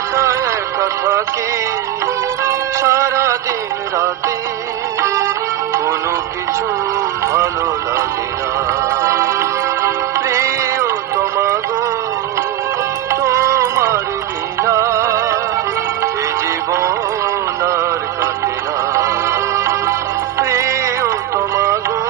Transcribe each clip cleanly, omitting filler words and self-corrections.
একা একা থাকি সারাদিন রাতে, কোনো কিছু ভালো লাগে না। প্রিয় তোমাগো তোমার বিনা এ জীবন আর কাটে না। প্রিয় তোমাগো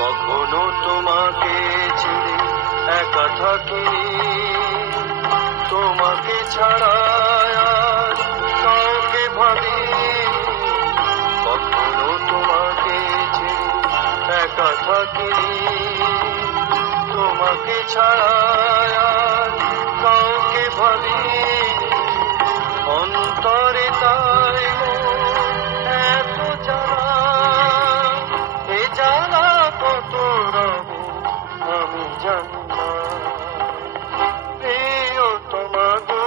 কখনো তোমাকে ছেড়ে একা থাকিনি, তোমাকে ছাড়া আর কাউকে ভাবিনি। কখনো তোমাকে ছেড়ে একা থাকিনি, তোমাকে ছাড়া আর কাউকে ভাবিনি। অন্তরে তাই এত জ্বালা, এ জ্বালা কত রবে আমি জানি না। প্রিয় তোমাগো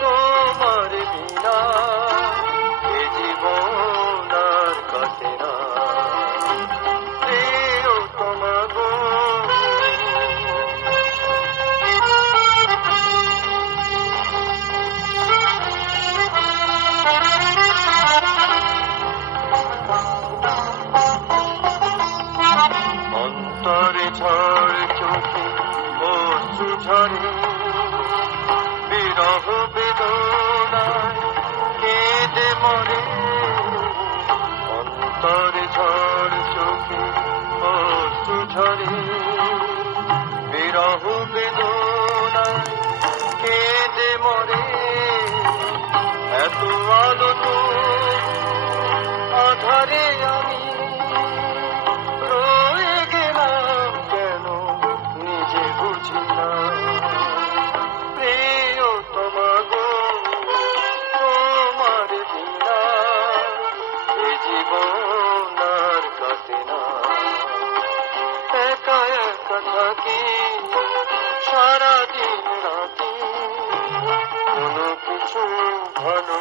তোমার বিনা এ জীবন আর কাটে না। প্রিয় তোমাগো অন্তরে ঝড় চোখে অশ্রু ঝরে, বিরহ বেদনায় কেঁদে মরে। অন্তরে ঝড় চোখে অশ্রু ঝরে, বিরহ বেদনায় কেঁদে মরে। এত আলো তো আধারে আমি রয়ে গেলাম কেন নিজে বুঝি না। প্রিয় তোমাগো তোমার বিনা এ জীবন আর কাটে না। একা একা থাকি সারাদিন রাতে, কোনো কিছু ভালো